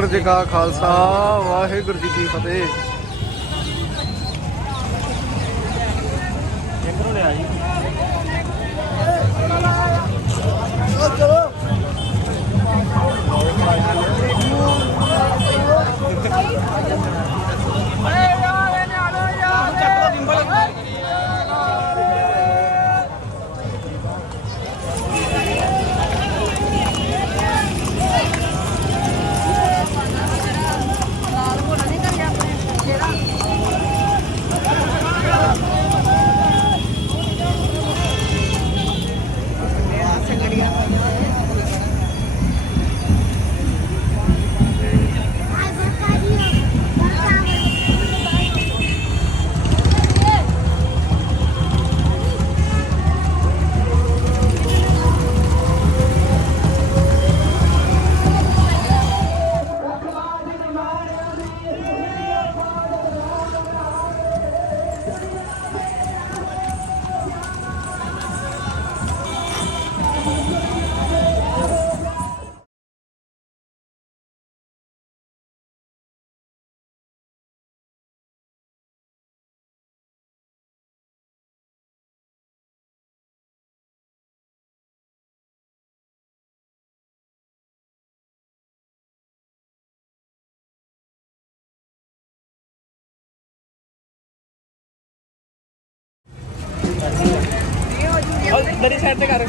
ਵਾਹਿਗੁਰੂ ਜੀ ਕਾ ਖਾਲਸਾ ਵਾਹਿਗੁਰੂ ਜੀ ਕੀ ਫਤਿਹ। ਕਿੱਧਰੋਂ ਲਿਆ ਜੀ। ਚਲੋ ਦਰੀ ਸਾਈਡ ਤੇ ਕਰ।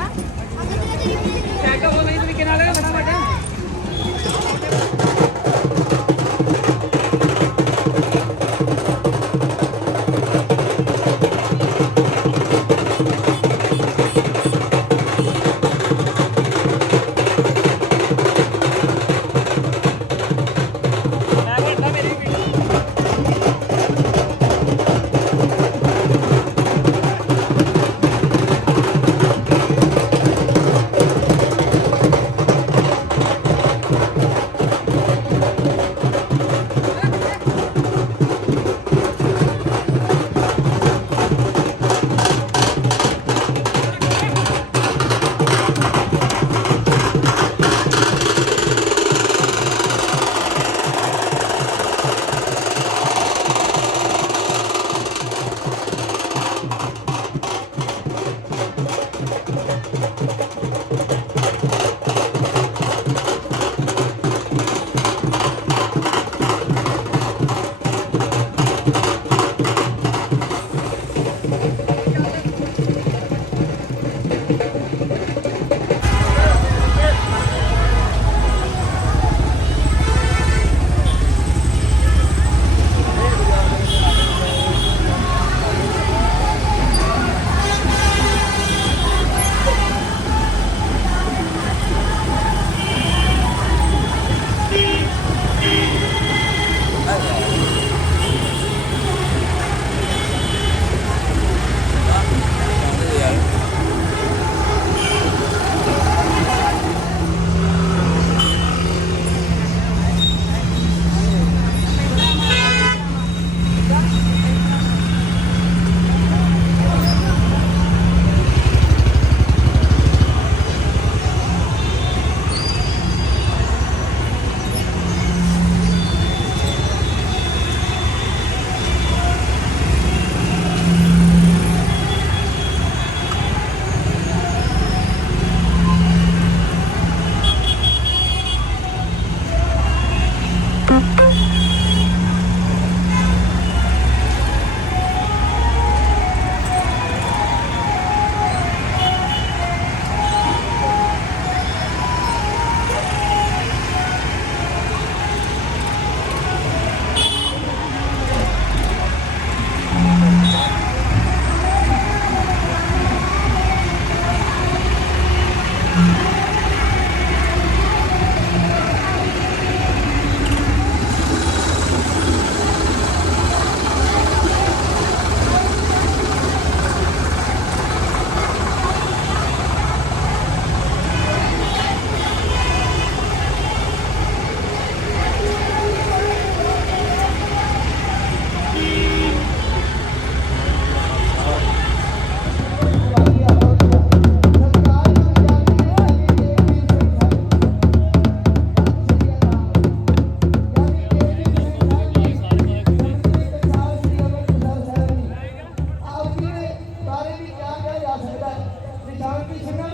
앞에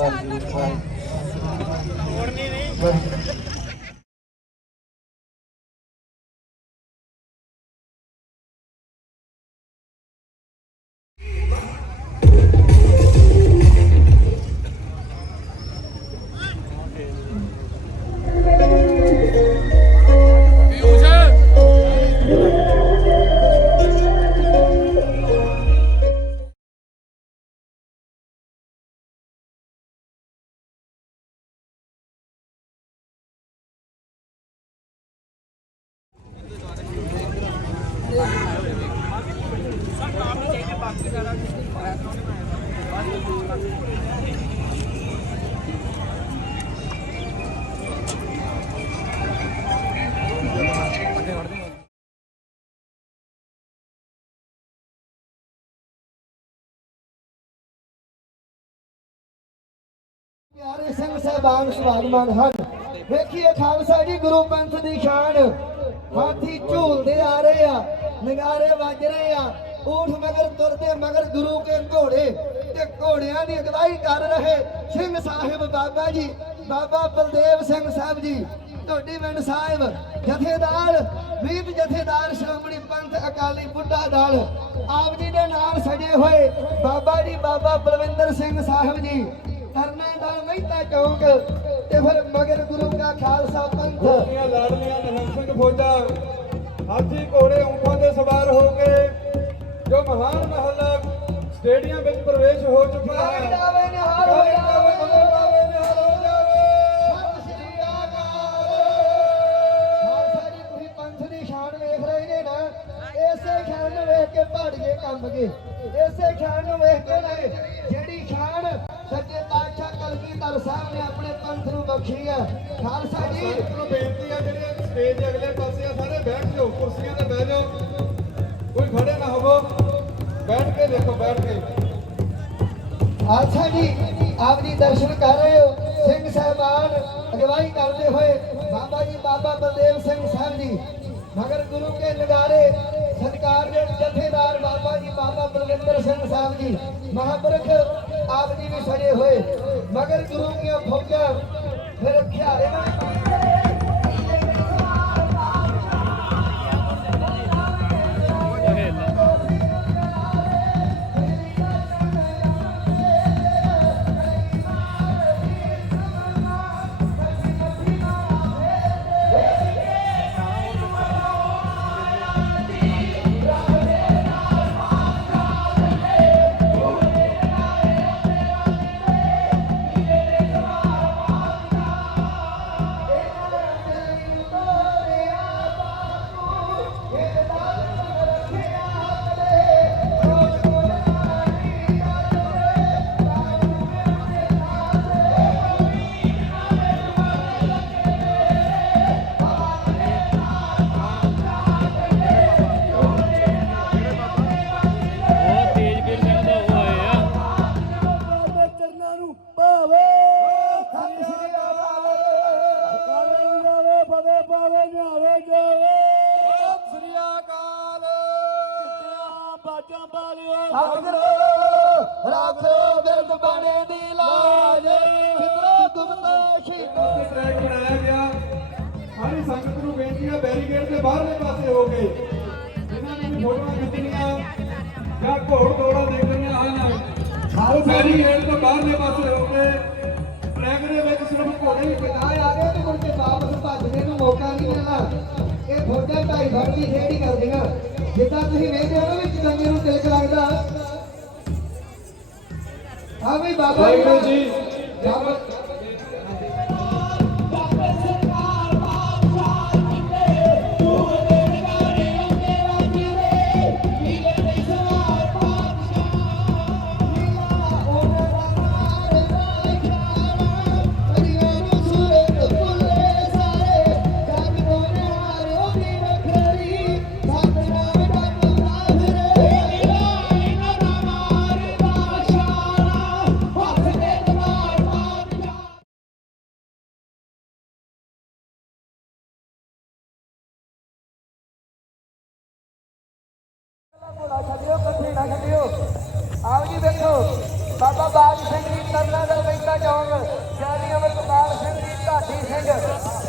Mua. ਪਿਆਰੇ ਸਿੰਘ ਸਾਹਿਬਾਨ, ਸਵਾਗਤਮਾਨ ਹਨ। ਵੇਖੀਏ ਖਾਲਸਾ ਜੀ, ਗੁਰੂ ਪੰਥ ਦੀ ਸ਼ਾਨ। ਹਾਥੀ ਝੂਲਦੇ ਆ ਰਹੇ ਆ, ਨਗਾਰੇ ਵੱਜ ਰਹੇ ਆ। ਊਠ ਮਗਰ ਤੁਰਦੇ, ਮਗਰ ਗੁਰੂ ਕੇ ਘੋੜੇ ਤੇ ਘੋੜਿਆਂ ਦੀ ਅਗਵਾਈ ਕਰ ਰਹੇ ਸਿੰਘ ਸਾਹਿਬ ਬਾਬਾ ਜੀ, ਬਾਬਾ ਬਲਦੇਵ ਸਿੰਘ ਸਾਹਿਬ ਜੀ। ਢੋਡੀ ਪਿੰਡ ਸਾਹਿਬ ਜਥੇਦਾਰ, ਵੀਰ ਜਥੇਦਾਰ ਸ਼੍ਰੋਮਣੀ ਪੰਥ ਅਕਾਲੀ ਬੁੱਢਾ ਦਲ ਆਪ ਜੀ ਦੇ ਨਾਲ ਸਜੇ ਹੋਏ ਬਾਬਾ ਜੀ, ਬਾਬਾ ਬਲਵਿੰਦਰ ਸਿੰਘ ਸਾਹਿਬ ਜੀ। ਕਰਨਾ ਦਲ ਮਹਿਤਾ ਚੌਂਕ ਤੇ ਫਿਰ ਮਗਰ ਗੁਰੂ ਦਾ ਖਾਲਸਾ ਪੰਥ। ਦੀਆਂ ਲਾਡਲੀਆਂ ਸਿੰਘ ਫੌਜਾਂ, ਹਾਥੀ ਘੋੜੇ, ਊਂਠਾਂ ਦੇ ਸਵਾਰ ਹੋ ਕੇ ਜੋ ਮਹਾਨ ਮਹੱਲਾ ਸਟੇਡੀਅਮ ਵਿੱਚ ਪ੍ਰਵੇਸ਼ ਹੋ ਚੁੱਕਾ ਹੈ। ਜਾਵੇ ਜਾਵੇ ਨਿਹਾਲ ਹੋ ਜਾਵੇ, ਜਾਵੇ, ਜਾਵੇ, ਨਿਹਾਲ ਹੋ ਜਾਵੇ। ਸਤਿ ਸ਼੍ਰੀ ਅਕਾਲ। ਖਾਲਸਾ ਜੀ ਤੁਸੀਂ ਪੰਥ ਦੀ ਸ਼ਾਨ ਵੇਖ ਰਹੇ ਨੇ ਨਾ। ਇਸੇ ਸ਼ਾਨ ਨੂੰ ਵੇਖ ਕੇ ਪਹਾੜੀਏ ਕੰਬ ਗਏ। ਇਸੇ ਸ਼ਾਨ ਨੂੰ ਵੇਖ ਕੇ ਨਾ ਜਿਹੜੀ ਸ਼ਾਨ ਸੱਚੇ ਪਾਤਸ਼ਾਹ ਕਲਗੀਧਰ ਸਾਹਿਬ ਨੇ ਆਪਣੇ ਪੰਥ ਨੂੰ ਬਖਸ਼ੀ ਹੈ ਖਾਲਸਾ ਜੀ। ਨੂੰ ਬੇਨਤੀ ਆ ਜਿਹੜੇ ਸਟੇਜ ਦੇ ਅਗਲੇ ਪਾਸੇ ਆ ਸਾਰੇ ਬੈਠ ਜਾਓ ਕੁਰਸੀਆਂ ਤੇ ਬਹਿ ਜਾਓ। ਕੋਈ ਖੜੇ ਨਾ ਹੋਵੋ। ਬੈਠ ਕੇ ਦੇਖੋ, ਬੈਠ ਕੇ। ਆਸਾ ਜੀ, ਆਪ ਜੀ ਦਰਸ਼ਨ ਕਰ ਰਹੇ ਹੋ? ਸਿੰਘ ਸਾਹਿਬਾਨ ਅਗਵਾਈ ਕਰਦੇ ਹੋਏ ਬਾਬਾ ਜੀ, ਬਾਬਾ ਬਲਦੇਵ ਸਿੰਘ ਸਾਹਿਬ ਜੀ, ਮਗਰ ਗੁਰੂ ਕੇ ਨਗਾਰੇ, ਸਤਿਕਾਰ ਦੇ ਜਥੇਦਾਰ ਬਾਬਾ ਜੀ, ਬਾਬਾ ਬਲਵਿੰਦਰ ਸਿੰਘ ਸਾਹਿਬ ਜੀ, ਮਹਾਂਪੁਰਖ ਆਪ ਜੀ ਵੀ ਸਜੇ ਹੋਏ। ਮਗਰ ਗੁਰੂ ਦੀਆਂ ਫੌਜਾਂ ਫਿਰ ਖਿਆਰੇ ਨਾਲ ਮੌਕਾ ਨਹੀਂ ਮਿਲਣਾ। ਇਹ ਫੌਜਾਂ ਢਾਈ ਫੜ ਦੀ ਖੇਡ ਹੀ ਕਰਦੀਆਂ। ਜਿੱਦਾਂ ਤੁਸੀਂ ਵੇਖਦੇ ਹੋ ਨਾ ਵਿੱਚ ਦੰਗੇ ਨੂੰ ਤਿਲਕ ਲੱਗਦਾ। ਆ ਵੀ ਬਾਬਾ ਜੀ ਬਾਬਾ ਬਾਗ ਸਿੰਘ ਜੀ ਤਰਨਾ ਦਾ ਬੈਠਾ ਚੌਂਕ ਸ਼ਾਦੀ ਅਮਰਪਾਲ ਸਿੰਘ ਜੀ ਢਾਡੀ ਸਿੰਘ।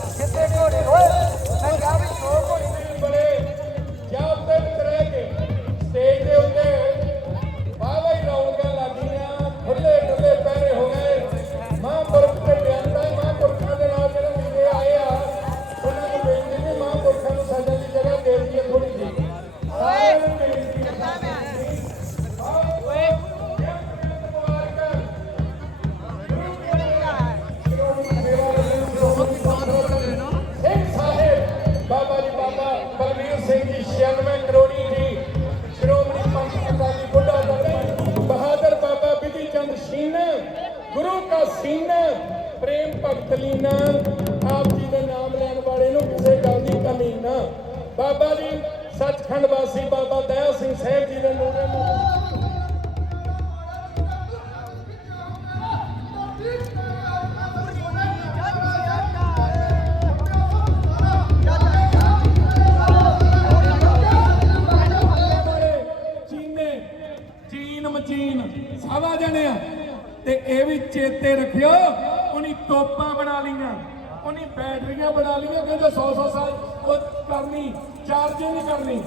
ਤੇ ਇਹ ਵੀ ਚੇਤੇ ਰੱਖਿਓ, ਉਹਨੀ ਤੋਪਾਂ ਬਣਾ ਲਈਆਂ। ਉਹਨੀ ਬੈਟਰੀਆਂ ਬਣਾ ਲਈਆਂ, ਕਹਿੰਦੇ 100 100 ਸਾਲ ਉਹ ਕਰਨੀ ਚਾਰਜ ਨਹੀਂ ਕਰਨੀ।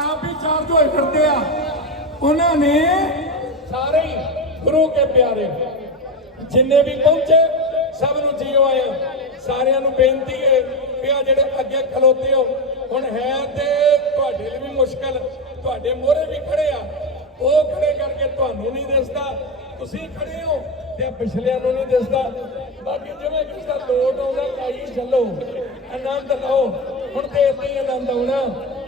ਆਪ ਹੀ ਚਾਰਜ ਹੋਏ ਫਿਰਦੇ ਆ। ਉਹਨਾਂ ਨੇ ਸਾਰੇ ਗੁਰੂ ਕੇ ਪਿਆਰੇ, ਜਿੰਨੇ ਵੀ ਪਹੁੰਚੇ, ਸਭ ਨੂੰ ਜੀਓ ਆਇਆ। ਸਾਰਿਆਂ ਨੂੰ ਬੇਨਤੀ ਹੈ ਕਿ ਆ ਜਿਹੜੇ ਅੱਗੇ ਖਲੋਤੇ ਹੋ, ਹੁਣ ਹੈ ਤੇ ਤੁਹਾਡੇ ਲਈ ਵੀ ਮੁਸ਼ਕਲ, ਤੁਹਾਡੇ ਮੋਹਰੇ ਵੀ ਖੜੇ ਆ। ਉਹ ਖੜੇ ਕਰਕੇ ਤੁਹਾਨੂੰ ਨਹੀਂ ਦਿਸਦਾ। ਤੁਸੀਂ ਖੜੇ ਹੋ ਤੇ ਪਿਛਲਿਆਂ ਨੂੰ ਨਹੀਂ ਦਿਸਦਾ। ਬਾਕੀ ਜਿਵੇਂ ਕਿਸ ਦਾ ਲੋਟ ਆਉਂਦਾ ਲਾਈ ਚੱਲੋ, ਆਨੰਦ ਲਓ। ਹੁਣ ਤੇ ਇੱਥੇ ਹੀ ਆਨੰਦ ਆਉਣਾ।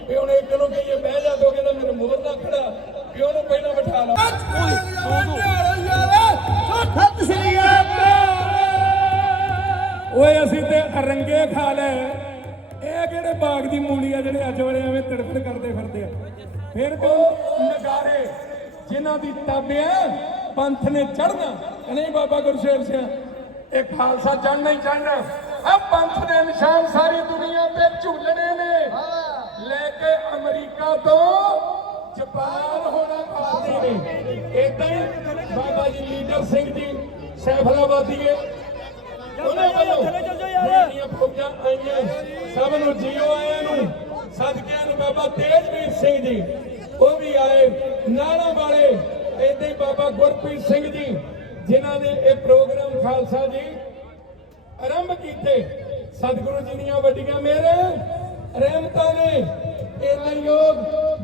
ਵੀ ਹੁਣ ਇੱਕ ਨੂੰ ਕਹੀਏ, ਬਹਿ ਜਾ ਦੋ, ਕਹਿੰਦਾ ਮੇਰੇ ਮੂਹਰ ਨਾ ਖੜਾ। ਵੀ ਉਹਨੂੰ ਪਹਿਲਾਂ ਬਿਠਾ ਲਓ। ਸਤਿ ਸ੍ਰੀ ਓਏ, ਅਸੀਂ ਤੇ ਰੰਗੇ ਖਾ ਲੈ ਇਹ ਕਿਹੜੇ ਬਾਗ ਦੀ ਮੂਲੀ ਆ ਜਿਹੜੇ ਅੱਜ ਵਾਲੇ ਐਵੇਂ ਤੜਫੜ ਕਰਦੇ ਫਿਰਦੇ ਆ? ਫਿਰ ਕੋ ਨਗਾਰੇ, ਜਿਨ੍ਹਾਂ ਦੀ ਤਾਬਿਆ ਪੰਥ ਨੇ ਚੜਨਾ ਨਹੀਂ ਬਾਬਾ ਗੁਰਸ਼ੇਰ ਸਿੰਘ? ਇਹ ਖਾਲਸਾ ਚੜਨਾ ਹੀ ਚੜਨਾ ਆ ਪੰਥ ਦੇ ਨਿਸ਼ਾਨ ਸਾਰੀ ਦੁਨੀਆ ਤੇ ਝੂਲਣੇ ਨੇ। ਲੈ ਕੇ ਅਮਰੀਕਾ ਤੋਂ ਜਾਪਾਨ ਹੋਣਾ ਕਰਦੇ ਨੇ। ਇਦਾਂ ਹੀ ਬਾਬਾ ਜੀ ਲੀਡਰ ਸਿੰਘ ਜੀ ਸੈਫਲਾਬਾਦੀਏ ਉਹਨਾਂ ਵੱਲੋਂ ਜਿਹੜੀਆਂ ਫੌਜਾਂ ਆਈਆਂ। ਸਭ ਨੂੰ ਜੀਓ ਆਇਆਂ ਨੂੰ। ਸਦਕਿਆਂ ਨੂੰ ਬਾਬਾ ਤੇਜਵੀਰ ਸਿੰਘ ਜੀ। ਉਹ ਵੀ ਆਏ। ਨਾਲਾ ਵਾਲੇ ਹੀ ਬਾਬਾ ਗੁਰਪ੍ਰੀਤ ਸਿੰਘ ਜੀ ਜਿਨ੍ਹਾਂ ਨੇ ਇਹ ਪ੍ਰੋਗਰਾਮ ਖਾਲਸਾ ਜੀ ਆਰੰਭ ਕੀਤੇ। ਸਤਿਗੁਰੂ ਜੀ ਦੀਆਂ ਵੱਡੀਆਂ ਮੇਰੇ ਰਹਿਮਤਾਂ ਨੇ। ਇਹਨਾਂ ਯੋਗ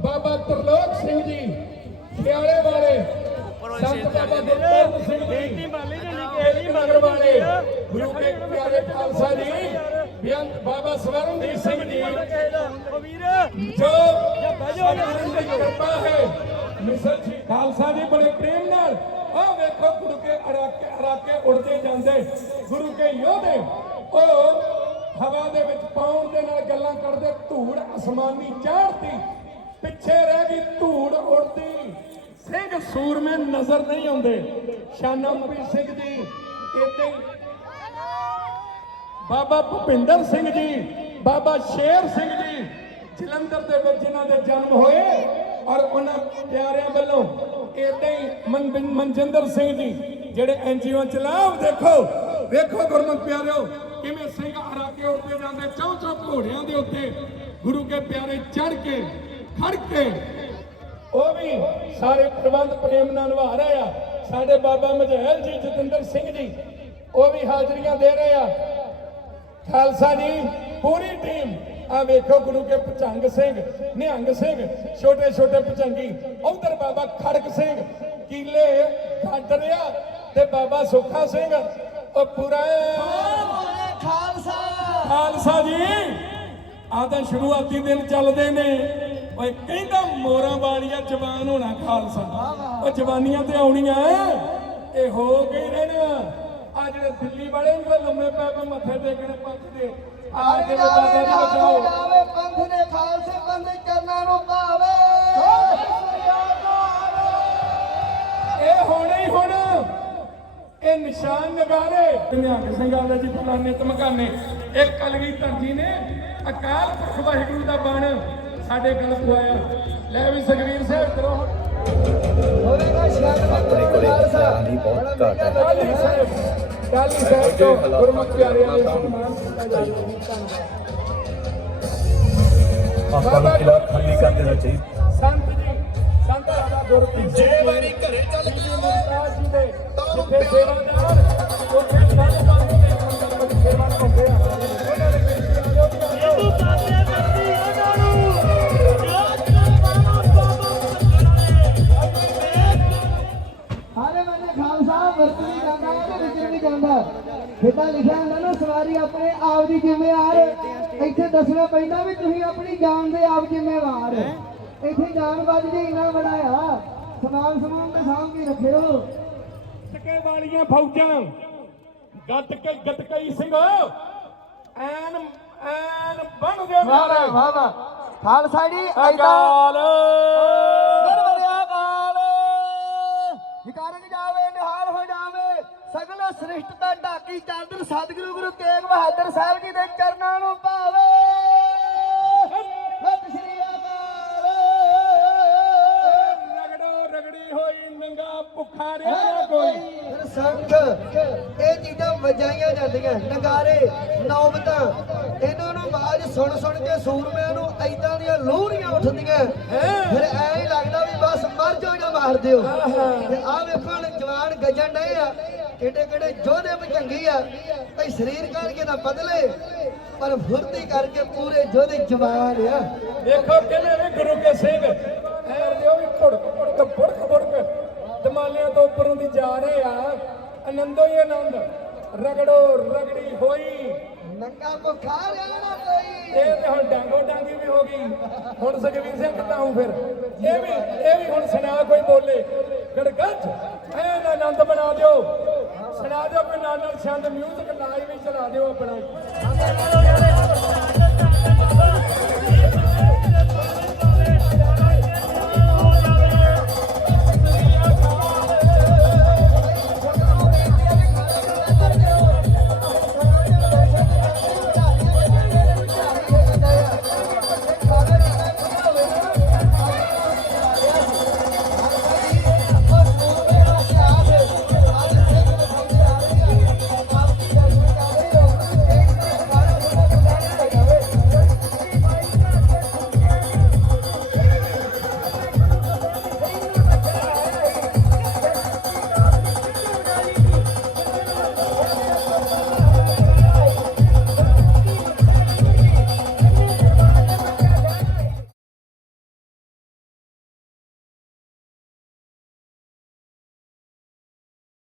ਬਾਬਾ ਤਰਲੋਕ ਸਿੰਘ ਜੀ ਖਿਆਲੇ ਵਾਲੇ ਸੰਤ ਬਾਬਾ ਗੁਰਪ੍ਰੀਤ ਸਿੰਘ ਜੀ। ਕੇਲੀ ਮਗਰ ਵਾਲੇ ਗੁਰੂ ਕੇ ਪਿਆਰੇ ਖਾਲਸਾ ਜੀ ਬਾਬਾ ਸਵਰਨਜੀਤ ਸਿੰਘ ਜੀ। ਜੋ ਸਤਿਗੁਰੂ ਦੀ ਕਿਰਪਾ ਹੈ ਮਿਸਰ ਜੀ, ਖਾਲਸਾ ਜੀ, ਬੜੇ ਪ੍ਰੇਮ ਨਾਲ। ਆਹ ਵੇਖੋ, ਗੁਰੂ ਕੇ ਅਰਾਕੇ ਅਰਾਕੇ ਉੜਦੇ ਜਾਂਦੇ। ਗੁਰੂ ਕੇ ਯੋਧੇ, ਉਹ ਹਵਾ ਦੇ ਵਿੱਚ ਪਾਉਣ ਦੇ ਨਾਲ ਗੱਲਾਂ ਕਰਦੇ, ਧੂੜ ਅਸਮਾਨੀ ਚਾੜਦੀ ਪਿੱਛੇ ਰਹਿ ਗਈ, ਧੂੜ ਉੜਦੀ। ਸਿੰਘ ਸੂਰਮੇ ਨਜ਼ਰ ਨਹੀਂ ਆਉਂਦੇ। ਸ਼ਾਨਮਪ੍ਰੀਤ ਸਿੰਘ ਜੀ, ਇੱਥੇ ਬਾਬਾ ਭੁਪਿੰਦਰ ਸਿੰਘ ਜੀ, ਬਾਬਾ ਸ਼ੇਰ ਸਿੰਘ ਜੀ ਜਲੰਧਰ ਦੇ ਵਿੱਚ ਜਿਨ੍ਹਾਂ ਦੇ ਜਨਮ ਹੋਏ ਔਰ ਉਹਨਾਂ ਪਿਆਰਿਆਂ ਵੱਲੋਂ ਏਦਾਂ ਹੀ ਮਨਜਿੰਦਰ ਸਿੰਘ ਜੀ, ਜਿਹੜੇ ਐਨਜੀਓ ਚਲਾਓ ਦੇਖੋ, ਵੇਖੋ ਗੁਰਮੁਖ ਪਿਆਰਿਓ, ਕਿਵੇਂ ਸਿੰਘ ਹਰਾ ਕੇ ਉੱਤੇ ਜਾਂਦੇ, ਚੌਂ ਚੌਂ ਘੋੜਿਆਂ ਦੇ ਉੱਤੇ ਗੁਰੂ ਕੇ ਪਿਆਰੇ ਚੜ ਕੇ ਖੜ ਕੇ। ਉਹ ਵੀ ਸਾਰੇ ਪ੍ਰਬੰਧ ਪ੍ਰੇਮ ਨਾਲ ਨਿਭਾ ਰਹੇ ਆ। ਸਾਡੇ ਬਾਬਾ ਮਜਹਿਲ ਜੀ, ਜਤਿੰਦਰ ਸਿੰਘ ਜੀ, ਉਹ ਵੀ ਹਾਜ਼ਰੀਆਂ ਦੇ ਰਹੇ ਆ। ਖਾਲਸਾ ਜੀ, ਪੂਰੀ ਟੀਮ ਆ ਵੇਖੋ ਗੁਰੂ ਕੇ ਪਚੰਗ ਸਿੰਘ ਨਿਹੰਗ ਸਿੰਘ ਛੋਟੇ ਛੋਟੇ ਪਚੰਗੀ। ਉਧਰ ਬਾਬਾ ਖੜਕ ਸਿੰਘ ਕੀਲੇ ਰਿਹਾ ਤੇ ਬਾਬਾ ਸੁੱਖਾ ਸਿੰਘ ਉਹ ਪੂਰਾ ਖਾਲਸਾ। ਖਾਲਸਾ ਜੀ ਆ ਤਾਂ ਸ਼ੁਰੂਆਤੀ ਦਿਨ ਚੱਲਦੇ ਨੇ। ਓਏ ਕਹਿੰਦਾ ਮੋਰਾਂ ਵਾਲੀਆ ਜਵਾਨ ਹੋਣਾ ਖਾਲਸਾ। ਉਹ ਜਵਾਨੀਆਂ ਤੇ ਆਉਣੀਆਂ ਇਹ ਹੋ ਗਈ ਰਹਿਣਾ। ਆ ਜਿਹੜੇ ਦਿੱਲੀ ਵਾਲੇ ਨੂੰ ਲੰਮੇ ਪੈ ਪੈ ਮੱਥੇ ਟੇਕਣੇ ਪੰਥ ਦੇ ਬਾਬਾ ਜੀ ਬਚਾਓ ਆਵੇ ਪੰਥ ਨੇ ਖਾਲਸੇ ਪੰਥ ਦੇ ਚਰਨਾਂ ਨੂੰ ਪਾਵੇ ਇਹ ਹੋਣਾ ਹੀ ਹੋਣਾ ਇਹ ਨਿਸ਼ਾਨ ਨਗਾਰੇ। ਨਿਹੰਗ ਸਿੰਘਾਂ ਦਾ ਜੀ ਫਲਾਣੇ ਧਮਕਾਨੇ। ਇਹ ਕਲਗੀਧਰ ਜੀ ਨੇ ਅਕਾਲ ਪੁਰਖ ਵਾਹਿਗੁਰੂ ਦਾ ਬਾਣ ਸਾਡੇ ਗਲ ਪਵਾਇਆ ਲੈ ਵੀ ਸੁਖਵੀਰ ਸਾਹਿਬ ਕਰੋ। ਹੋਵੇਗਾ ਸ਼ਾਨ ਆਪਣੇ ਕੋਲੇ ਦੀ ਬਹੁਤ ਘਾਟ ਹੈ। ਕਾਲੀ ਸਾਹਿਬ ਤੋਂ ਗੁਰਮੁਖ ਪਿਆਰਿਆਂ ਨੂੰ ਸਨਮਾਨ ਕੀਤਾ ਜਾਵੇ ਆਪਾਂ ਨੂੰ ਕਿਲਾ ਖਾਲੀ ਕਰ ਦੇਣਾ ਚਾਹੀਦਾ। ਸੰਤ ਜੀ ਸੰਤ ਰਾਜਾ ਗੁਰਪ੍ਰੀਤ ਜੇ ਵਾਰੀ ਘਰੇ ਚੱਲ ਗਈ ਮੁਮਤਾਜ਼ ਜੀ ਦੇ ਜਿੱਥੇ ਸੇਵਾਦਾਰ ਕਿਤਾ ਲਿਖਿਆ ਹੁੰਦਾ ਨਾ ਸਵਾਰੀ ਆਪਣੇ ਆਪ ਦੀ ਜ਼ਿੰਮੇਵਾਰ। ਇੱਥੇ ਦੱਸਣਾ ਪੈਂਦਾ ਵੀ ਤੁਸੀਂ ਆਪਣੀ ਜਾਨ ਦੇ ਆਪ ਜ਼ਿੰਮੇਵਾਰ। ਇੱਥੇ ਜਾਨ ਵੱਜ ਜੇ ਇੰਨਾ ਬਣਾਇਆ ਸਮਾਨ ਸਮਾਨ ਤੇ ਸਾਂਭ ਕੇ ਰੱਖਿਓ। ਟਕੇ ਵਾਲੀਆਂ ਫੌਜਾਂ ਗੱਤ ਕੇ ਗਤਕਈ ਸਿੰਘ ਐਨ ਐਨ ਬਣ ਗਏ ਵਾਹ ਵਾਹ ਵਾਹ ਵਾਹ। ਖਾਲਸਾ ਜੀ ਐਦਾਂ ਦਾ ਢਾਕੀ ਚਾਦਰ ਸਤਿਗੁਰੂ ਗੁਰੂ ਤੇਗ ਬਹਾਦਰ ਸਾਹਿਬ ਜੀ ਦੇ ਚਰਨਾਂ ਨੂੰ ਪਾਵੇ। ਸਤਿ ਸ਼੍ਰੀ ਅਕਾਲ। ਰਗੜੋ ਰਗੜੀ ਹੋਈ ਨੰਗਾ ਭੁੱਖਾ ਰਿਹਾ ਕੋਈ। ਫਿਰ ਸੰਖ ਇਹ ਚੀਜ਼ਾਂ ਵਜਾਈਆਂ ਜਾਂਦੀਆਂ ਨਗਾਰੇ ਨੌਬਤਾਂ। ਇਹਨਾਂ ਨੂੰ ਆਵਾਜ਼ ਸੁਣ ਸੁਣ ਕੇ ਸੂਰਮਿਆਂ ਨੂੰ ਐਦਾਂ ਦੀਆਂ ਲੋਹਰੀਆਂ ਉੱਠਦੀਆਂ। ਫਿਰ ਐਂ ਹੀ ਲੱਗਦਾ ਵੀ ਬਸ ਮਰ ਜਾਓ ਜਾਂ ਮਾਰ ਦਿਓ। ਤੇ ਆਹ ਵੇਖੋ ਜਵਾਨ ਗੱਜਣ ਡਏ ਆ। ਕਿਹੜੇ ਕਿਹੜੇ ਯੋਧੇ ਭਜੰਗੀ ਆ ਭਈ ਸਰੀਰ ਕਰਕੇ ਤਾਂ ਬਦਲੇ ਪਰ ਫੁਰਤੀ ਕਰਕੇ ਪੂਰੇ ਯੋਧੇ ਜਵਾਨ ਆ। ਦੇਖੋ ਕਿਵੇਂ ਵੀ ਗੁਰੂ ਕੇ ਸਿੰਘ ਐਰ ਦਿਓ ਵੀ ਭੁੜਕ ਭੁੜਕ ਭੁੜਕ ਭੁੜਕ ਦਮਾਲਿਆਂ ਤੋਂ ਉੱਪਰੋਂ ਦੀ ਜਾ ਰਹੇ ਆ। ਆਨੰਦੋ ਹੀ ਆਨੰਦ ਰਗੜੋ ਰਗੜੀ ਹੋਈ। ਨੰਗਾ ਭੁੱਖਾ ਰਹਿਣਾ ਕੋਈ। ਇਹ ਤੇ ਹੁਣ ਡਾਂਗੋ ਡਾਂਗੀ ਵੀ ਹੋ ਗਈ। ਹੁਣ ਸੁਖਵੀਰ ਸਿੰਘ ਕਿਤਾਉ ਫਿਰ। ਇਹ ਵੀ ਇਹ ਵੀ ਹੁਣ ਸੁਣਾ ਕੋਈ ਬੋਲੇ। ਗੜਗੱਜ ਐਨ ਆਨੰਦ ਬਣਾ ਦਿਓ। ਸੁਣਾ ਦਿਓ ਕੋਈ ਨਾਲ ਨਾਲ ਮਿਊਜ਼ਿਕ ਲਾਈਵ ਵੀ ਚਲਾ ਦਿਓ ਆਪਣਾ।